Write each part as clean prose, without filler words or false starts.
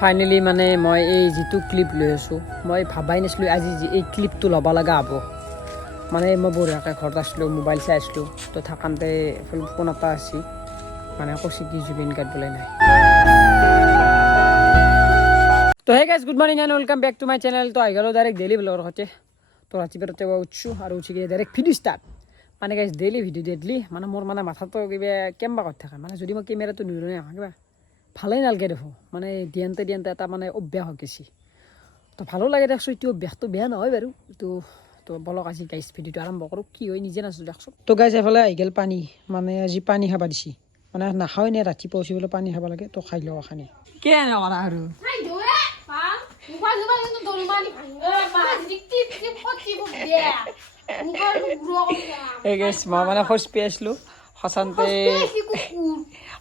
finally মানে মই এই যিটো ক্লিপ লৈ আছোঁ মই ভাবাই নাছিলোঁ আজি এই ক্লিপটো ল'ব লগা হ'ব মানে মই বঢ়িয়াকৈ ঘৰত আছিলোঁ মোবাইল চাই আছিলোঁ তো থাকান্তে ফোন এটা আছে মানে কৈছে কি জুবিন গাৰ্গ বোলে নাই তো hey guys good morning and welcome back to my channel তো আহি গ'লোঁ ডাইৰেক্ট ডেইলি ব্লগৰ সৈতে তো ৰাতিপুৱা উঠছোঁ আৰু উঠি কিনে ডাইৰেক্ট ভিডিঅ' ষ্টাৰ্ট মানে গাইজ ডেইলি ভিডিঅ' দিলি মানে মোৰ মানে মাথাটো কিবা কেম্বা কৰি থাকে মানে যদি মই কেমেৰাটো নিলোঁ নহয় কিবা ভালেই নালাগে দেখোঁ মানে দিয়ান্তে এটা মানে অভ্যাস হৈ গৈছে তো ভালো লাগে দেখছোঁ এইটো অভ্যাসটো বেয়া নহয় বাৰু তো বলক আজি গাইজ ভিডিঅ'টো আৰম্ভ কৰোঁ কি হয় নিজে নাচোঁ দেখছোঁ তো গাইজ এফালে আহি গ'ল পানী মানে আজি পানী খাব দিছে মানে নাখাওঁ নে ৰাতিপুৱা উঠি পেলাই পানী খাব লাগে তো খাই লওঁ খানি কি এনে কৰা আৰু মই মানে খোজ পাই আছিলোঁ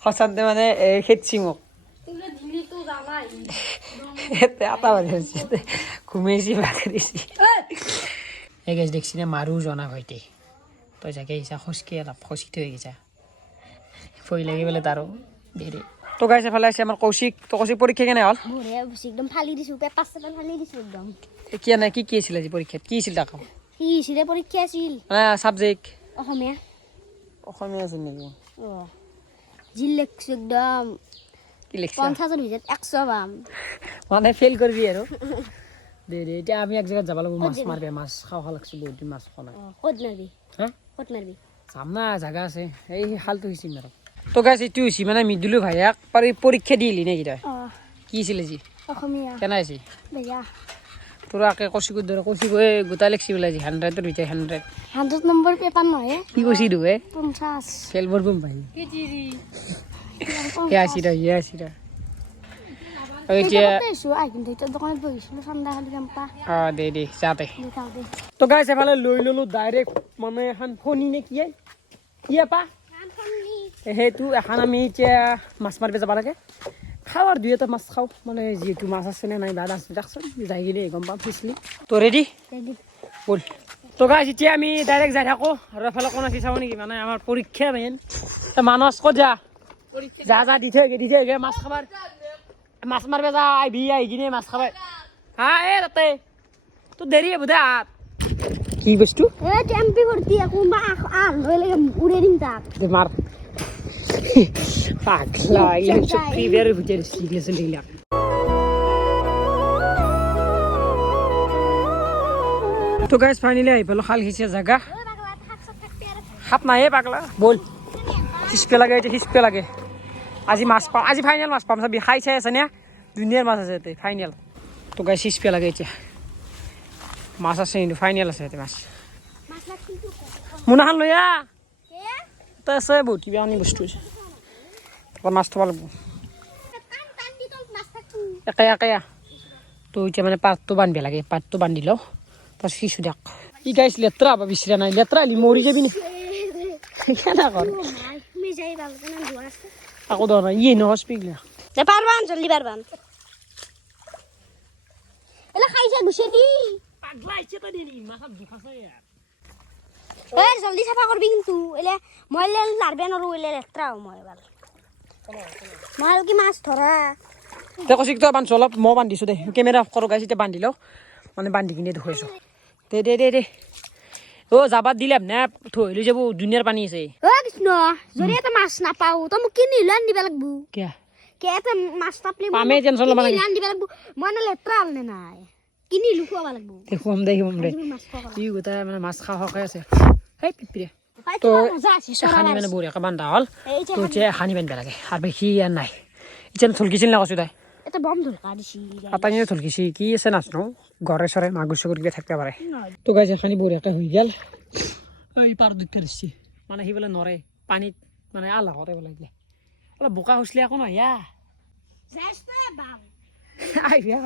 সঁচাতে মানে খেদছি মোক এটা বাজে ঘুমাইছি বাগৰিছি এই গেছ দেখছি নে মাৰো জনা হয়তে তই যাকে আহিছা খোজকে অলপ খচি থৈ গৈছা ভয় লাগি পেলাই তাৰো দেৰি তো গাইছে ফালে আছে আমাৰ কৌশিক তো কৌশিক পৰীক্ষা কেনে হ'ল একদম ফালি দিছোঁ পেপাৰ চেপাৰ ফালি দিছোঁ একদম কি নাই কি আছিল আজি পৰীক্ষাত কি আছিল তাকো কি হৈছিলে পৰীক্ষা আছিল চাবজেক্ট অসমীয়া আছিল নেকি যি লিখছোঁ একদম কি লিখছ 50ৰ ভিতৰত 100 পাম মানে ফেইল কৰিবি আৰু দে এতিয়া আমি এক জেগাত যাব লাগিব মাছ মাৰিব মাছ খাব লাগছে বহুত দিন মাছ খোৱা নাই ক'ত মাৰিবি হা ক'ত মাৰিবি যাম না জাগা আছে এই শালটো হৈছি আৰু তো গাইছ এইটো হৈছি মানে মৃদুলো ভাইয়াক পৰীক্ষা দিলি নেকি তই কি আছিল আজি অসমীয়া কেনে হৈছে বেয়া তোৰ আকে কৌশিকৰ দৰে কৌশিক গোটাই লিখছি বোলে আজি 100ৰ ভিতৰত 100 নম্বৰ পেপাৰ নহয় কি কৈছি দু 50 ফেল বৰবম ভাই কি আছি ৰ এতিয়া দোকানত বহিছিলোঁ ঠাণ্ডা খালি কেম্পা দে যাতে তো গাইছ এফালে লৈ ল'লোঁ ডাইৰেক্ট মানে এখন ফণি নে কি পা সেইটো এখন আমি এতিয়া মাছ মাৰিব যাব লাগে খাওঁ আৰু দুই এটা মাছ খাওঁ মানে যিহেতু মাছ আছে নে নাই বা আছে দেখোন যাই কিনে গম পাম পিছলি তো ৰেডি ব'ল তো গাইছ এতিয়া আমি ডাইৰেক্ট যাই থাকোঁ আৰু এফালে কোন আছে চাওঁ নেকি মানে আমাৰ পৰীক্ষা মেইন মানস ক'ত যা দি থৈ মাছ খাবাৰ মাছ মাৰিব যা আহি কিনে মাছ খাবাৰ হা তাতে তোৰ দেৰি হ'ব দে কি বস্তু টেম্পি ভৰ্তি কোনোবা লৈ লাগে উৰে দিম তাক মাৰ পাগলা এইবিলাক প্ৰিভিয়াৰ ভিতৰত চিৰিয়াছ এইবিলাক তো গাইছ ফাইনেলি আহি পালোঁ খাল সিঁচা জেগা সাপ নাহে পাগলা ব'ল সিঁচপে লাগে এতিয়া সিঁচপে লাগে আজি মাছ পাম আজি ফাইনেল মাছ পাম চাবি খাই চাই আছে নে ধুনীয়াৰ মাছ আছে ইয়াতে ফাইনেল তো গাইছ সিঁচপে লাগে এতিয়া মাছ আছে কিন্তু ফাইনেল আছে ইয়াতে মাছ মোনাখন লৈ তাই আছে বহুত কিবা আনি বস্তু আছে মাছ থব লাগিব একে তো এতিয়া মানে পাতটো বান্ধিব লাগে পাতটো বান্ধি লওঁ তাৰ সিঁচো দিয়ক ই গাইছ লেতেৰা হ'ব বিচৰা নাই লেতেৰা হ'লে মৰি যাবি নে কেনে কৰ আকৌ ধৰ ই নহজ পিগলা পারবান জলদি পারবান এলা খাইছে গুছে দি পাগলা ইচ্ছে তো দেনি মাথা দুখাছে জলদি সাফা করবি কিন্তু এলে মই লারবে নরু এলে লেত্রা মই এবার মই কি মাছ ধরা দেখো শিখতো বান্ধ অলপ মই বান্ধিছোঁ দে কেমেৰা কৰোঁ গাইছ এতিয়া বান্ধি লওঁ মানে বান্ধি কিনে দেখুৱাইছোঁ দে যাবাত দিলে নে থৈ লৈ যাব দুনিয়াৰ পানী আছে কৃষ্ণ যদি এটা মাছ নাপাও তো মোক কিনি লৈ আনিব লাগব কিয়া কেটা মাছ পাপলি পামে টেনশন লবা নালাগে আনিব লাগব মই না লেত্ৰা আলনে নাই কিনি লুকুৱাব লাগব দেখুৱাম দে ই গোটা মানে মাছ খাওঁকে আছে হেই পিপিৰে তো মজা আছে খানি মানে বঢ়িয়াকৈ বান্ধা হ'ল তো এতিয়া খানি বান্ধিব লাগে আৰু বেছি আৰু নাই এতিয়া থলকিছিল না কৈছোঁ তাই এটা বম ধৰকা দিছি আটাইনে থলকিছি কি আছে নাচনো ঘৰে চৰে মাগুৰ চাগুৰ কিবা থাকিব পাৰে তো গাইছ খানি বঢ়িয়াকৈ হৈ গ'ল এই পাৰ দুটা দিছি মানে সি বোলে নৰে পানীত মানে আলা কৰে বোলে অলপ বোকা হৈছিলে একো নহয় আহিবা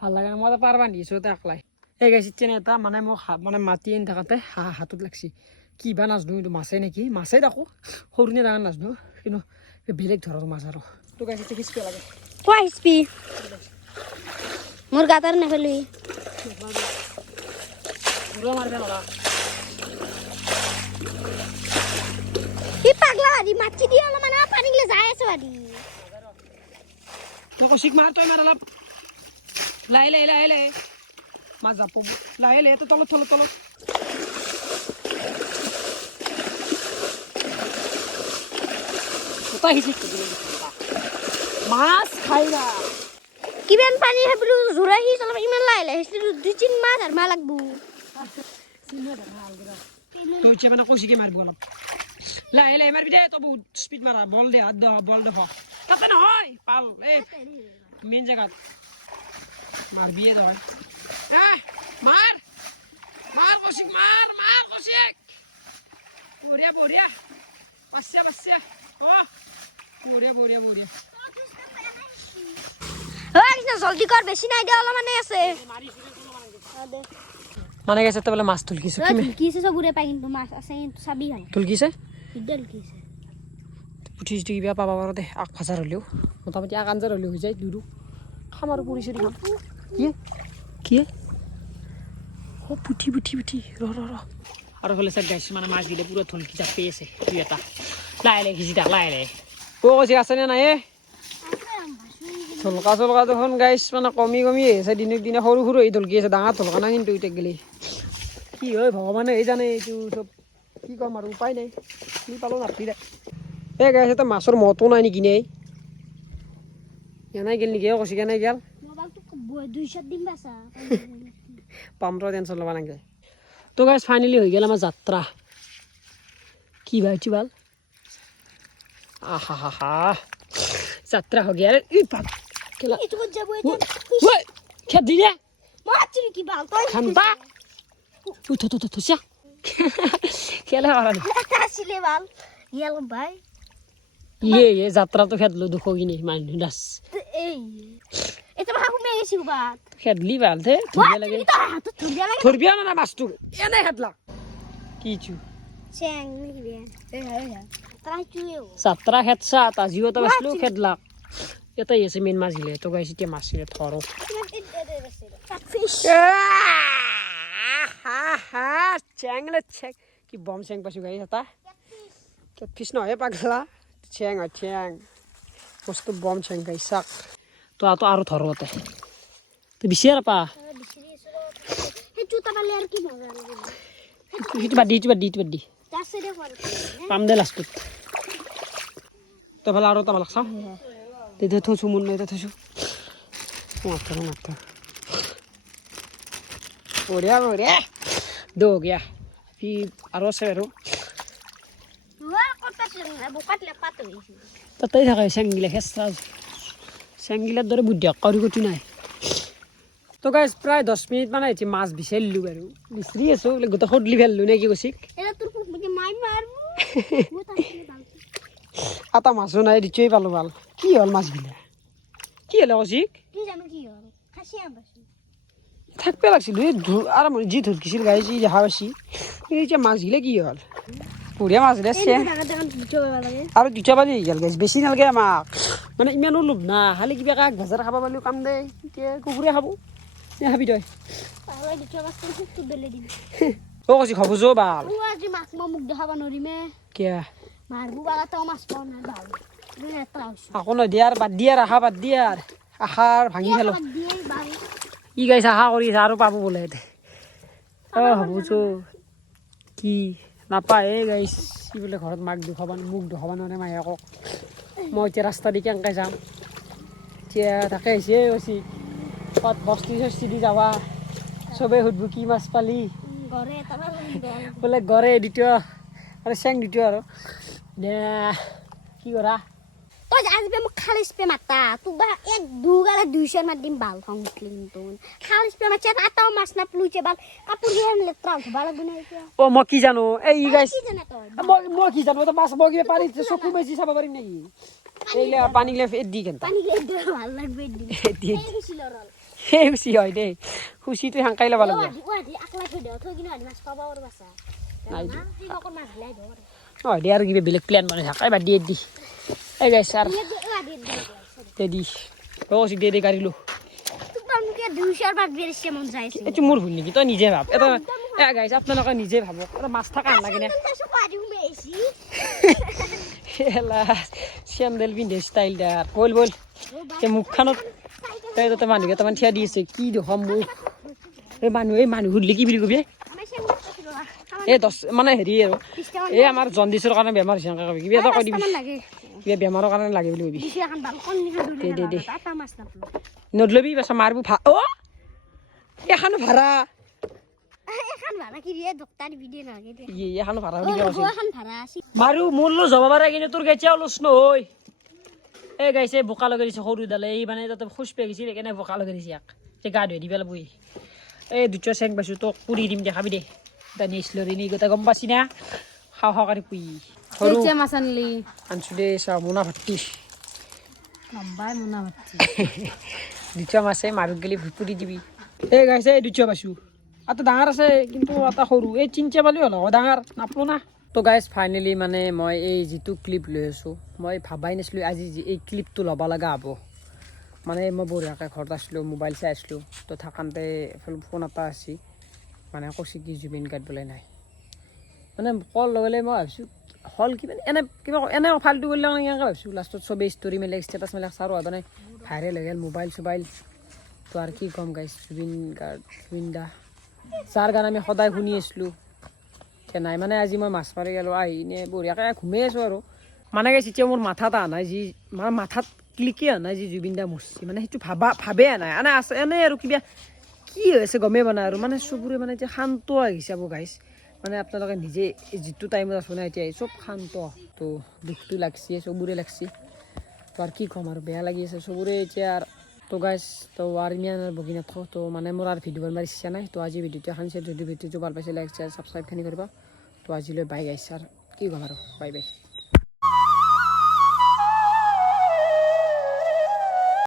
ভাল লাগে মই পাৰ বান্ধিছোঁ একলাই এই গাইছ চেনে এটা মানে মোক মানে মাতি আনি থাকোঁতে হাতত লাগছি কি বা নাজানো এইটো মাছে নেকি মাছে দেখোঁ সৰু নে ডাঙৰ নাজানো কিন্তু বেলেগ ধৰণৰ মাছ আৰু তো গাইছ সিঁচিব লাগে কোৱা হিচপি মোৰ গাতাৰ নেফেলি মাৰিব নৰা পাৰি তই কৌশিক মাৰ তই মাৰ অলপ লাহে লাহে লাহে লাহে মাছ যাব লাহে লাহে তই তলত তলত তলত তই সিঁচি মাছ খাই না কিমান পানী সেইবোৰ জোৰাই সি চলাব ইমান লাহে লাহে দুই তিন মাহ ধৰমা লাগব তই ইচ্ছা মানে কৌশিকে মাৰিব অলপ লাহে লাহে মাৰিবি দে তই বহুত স্পীড মাৰা বল দে হাত বল দে তাতে নহয় পাল এই মেইন জেগাত মাৰবিয়ে তই মাৰ মাৰ কৌশিক মাৰ মাৰ কৌশিক বঢ়িয়া বঢ়িয়া পাচ্ছা পাচ্ছা অ বঢ়িয়া বঢ়িয়া বঢ়িয়া জলদি কৰ বেছি নাই দে অলপমানে আছে মানে গেছে তো বলে মাছ তুলকিছে তুলকিছে সবুৰে পাই কিন্তু মাছ আছে কিন্তু চাবি হয় তুলকিছে তুলকিছে পুঠি চুঠি কিবা পাবা পাৰো দে আগ ফাজাৰ হ'লেও মোটামুটি আগ আঞ্জাৰ হ'লেও হৈ যায় দুৰু খাম আৰু পুৰি চুৰি খাম কি অ পুঠি পুঠি পুঠি ৰ আৰু হ'লে চাই গাইছ মানে মাছ গিলে পুৰা থলকি জাপি আছে দুই এটা লাহে লাহে সিঁচি থাক লাহে লাহে কৈছে আছেনে নাই থলকা চলকা দেখোন গাইছ মানে কমি কমি আহিছে দিনক দিনে সৰু সৰু এই থলকি আছে ডাঙৰ থলকা নাই কিন্তু এতিয়া গেলি কি হয় ভগৱানে এই জানে এইটো চব কি ক'ম আৰু উপায় নাই কি পালোঁ নাপি দে এই গাইছে তো মাছৰ মতো নাই নেকি নে এনেই গেল নেকি কৈছে কেনে গেল পাম তই টেনশ্যন ল'ব নালাগে তো গাইছ ফাইনেলি হৈ গ'ল আমাৰ যাত্ৰা কি ভাইছি ভাল আহা হা হা যাত্ৰা হৈ গ'ল ই পাক খেলা খেত দি দে খান্তা উঠ উঠ উঠ উঠ খেলা আছিলে ভাল ইয়াল ভাই ইয়ে যাত্ৰাটো খেদলো দুখ কিনি মানুহ দাস এই এটা ভাগু মে গেছি বাত খেদলি ভাল দে ধুবিয়া লাগে ধুবিয়া না মাছটো এনে খেদলা কি চু চেং নেকি বে তাই চুয়েও যাত্ৰা খেদছা আজিও তো বাছলো খেদলা এটাই আছে মেইন মাছ গিলে তো গাইছ এতিয়া মাছ গিলে ধৰো চেংলে চেং কি বম চেং পাইছো গাইছ এটা ফিস নহয় পাগলা চেং হয় চেং বস্তু বম চেং গাইছাক তো আৰু ধৰোতে তো বিচাৰ পা সেইটো তাবালে আর কি মজা সেইটো বাদ দি তাসে পাম দে লাষ্টত তো ভাল আৰু তো ভাল চাও তেতে থৈছো মন নাই থৈছো মাথা বঢ়িয়া বঢ়িয়া দো গিয়া কি আৰু আছে আৰু তাতেই থাকে চেংগিলা খেঁচা চেংগিলাৰ দৰে বুদ্ধি কৰি গতি নাই তো গাইছ প্ৰায় 10 মিনিট মানে হৈছে মাছ বিচাৰিলোঁ বাৰু বিচাৰি আছোঁ গোটেই সদলি ফেললোঁ নে কি কৈছি এটা মাছো নাই দিচেই পালোঁ ভাল কি হ'ল মাছগিলা কি হ'লে কৌশিক থাকবে লাগছিল আৰু যি ধৰকিছিল গাইছ দেখা পাইছি এতিয়া মাছগিলা কি হ'ল বঢ়িয়া মাছ দেছে আৰু দুটা বাজি গ'ল গাইছ বেছি নালাগে আমাক মানে ইমানো লোভ না খালি কিবা কাক ভেজাৰ খাব পাৰিলেও কাম দে এতিয়া কুকুৰে খাব খাবি তই অ কৈছি খাব যো ভাল মোক দেখাব নৰিমে কিয়া মাৰবো বালা তো মাছ পাও না ভাল আকৌ নহয় দিয়াৰ বাদ দিয়াৰ আশা বাদ দিয়াৰ আশাৰ ভাঙি ফেলো ই গাইছ আশা কৰি আৰু পাব বোলে অ হ'ব যো কি নাপায় এই গাইছ কি বোলে ঘৰত মাক দুখাব মোক দুখাব নোৱাৰে মায়েকক মই এতিয়া ৰাস্তা দি কেনেকৈ যাম এতিয়া তাকে হৈছে কৈছি ক'ত বস্তি চস্তি দি যাবা চবেই সুধিব কি মাছ পালি বোলে গড়ে দ্বিতীয় আৰু চেং দ্বিতীয় আৰু দে কি কৰা তই আসবে মোক খালি স্পে মাতা তোক বা এক দুগালে 200 মাত দিম বাল খাও কিন্তু খালি স্পে মাছে আটাও মাছ না প্লুইছে বাল কাপড় দিয়ে লেত্রা ধবা লাগব না এতিয়া ও মই কি জানো এই গাইছ কি জানা তই মই কি জানো তো মাছ বগিয়ে পাৰি চকু বেছি চাব পাৰিম নেকি এইলে পানী লে দি কেনতা পানী লে ভাল লাগবে দি এই ছিল রল সেই খুচি হয় দেই খুচিটো হাংকাই ল'ব লাগিব ওয়াদি আকলা থৈ দিও থৈ কিনে মাছ পাবা আৰু বাছা নাই দি নকৰ মাছ লাই ধৰ অ দে আৰু কিবা বেলেগ প্ল্যান বনাই থাকাই বাদ দি এই গাইছ আৰু তে দি ও কৈছি দে গাড়ী লো তোমাকে 200 বাদ বেৰিছে মন যাইছে এইটো মোৰ ভুল নেকি তই নিজে ভাব এটা গাইছ আপোনালোকে নিজে ভাবক এটা মাছ থাকা নালাগে না চেণ্ডেল পিন্ধে ষ্টাইল তাৰ বল বল এতিয়া মুখখনত তাতে মানুহ কেইটামান থিয়া দি আছে কি দেখম মুখ এই মানুহ সুধিলে কি বুলি কবি এই 10 মানে হেৰি আৰু এই আমাৰ জণ্ডিছৰ কাৰণে বেমাৰ হৈছে এনেকৈ কবি কিবা এটা কৈ দিবি কিবা বেমাৰৰ কাৰণে লাগে বুলি কবি দে নদলবি বাছা মাৰবো অ' এখন ভাড়া এখন ভাড়া মাৰো মোৰলো যাব পাৰে কিন্তু তোৰ কেতিয়াও লোচ নহয় এই গাইছে বোকা লগাই দিছে সৰুডালে এই মানে তাতে খোজ পেলাই গৈছিল সেইকাৰণে বোকা লগাই দিছে ইয়াক গা ধুই দিব লাগিব এই দুটা চেং পাইছোঁ তোক পুৰি দিম দেখাবি দে নিচলৰি নি গোটেই গম পাইছি না খাওঁ কৰি পুই সৰু মাছ আনলি আনছো দে চা মোনা ভৰ্তি লম্বাই মোনা ভৰ্তি দুটা মাছে মাৰো গেলি পুৰি দিবি এই গাইছে এই দুটা পাইছোঁ এটা ডাঙৰ আছে কিন্তু এটা সৰু এই চিনচা পালি হ'ল ডাঙৰ নাপলো না তো গাইজ ফাইনেলি মানে মই এই যিটো ক্লিপ লৈ আছোঁ মই ভাবাই নাছিলোঁ আজি এই ক্লিপটো ল'ব লগা হ'ব মানে মই বঢ়িয়াকৈ ঘৰত আছিলোঁ মোবাইল চাই আছিলোঁ তো থাকান্তে ফোন এটা আছে মানে কৈছে কি জুবিন গাৰ্গ বোলে নাই মানে কল লগালে মই ভাবিছোঁ হল কি মানে এনে ফাল্টু কৰিলে এনেকৈ ভাবিছোঁ লাষ্টত চবেই ষ্টৰি মেলে ষ্টেটাছ মেলে চাৰো হয় মানে ভাইৰেল হৈ গ'ল মোবাইল চোবাইল তো আৰু কি ক'ম গাইজ জুবিন গাৰ্গ জুবিন দা যাৰ গান আমি সদায় শুনি আছিলোঁ নাই মানে আজি মই মাছ মাৰি গ'লোঁ আহি এনে বঢ়িয়াকৈ ঘুমাই আছোঁ আৰু মানে গাইছ এতিয়া মোৰ মাথাত অহা নাই যি মানে মাথাত ক্লিকে অহা নাই যি জুবিন দা মৰছি মানে সেইটো ভাবে নাই এনে আছে এনেই আৰু কিবা কি হৈছে গমেই পোৱা নাই আৰু মানে চবৰে মানে এতিয়া শান্ত হৈ গৈছে গাইছ মানে আপোনালোকে নিজে যিটো টাইমত আছোঁ না এতিয়া চব শান্ত তো দুখটো লাগছে চবৰে লাগছে তো আৰু কি ক'ম আৰু বেয়া লাগি আছে চবৰে এতিয়া আৰু তো গাইছ তো আৰু ইমান বকি নাথাকোঁ তো মানে মোৰ আৰু ভিডিঅ' বনাব ইচ্ছা নাই তো আজি ভিডিঅ'টো এখন যদি ভিডিঅ'টো ভাল পাইছে লাইক শ্বেয়াৰ ছাবস্ক্ৰাইবখিনি কৰিবা তো আজিলৈ বাই গাইছ আৰু কি ক'ম আৰু বাই বাই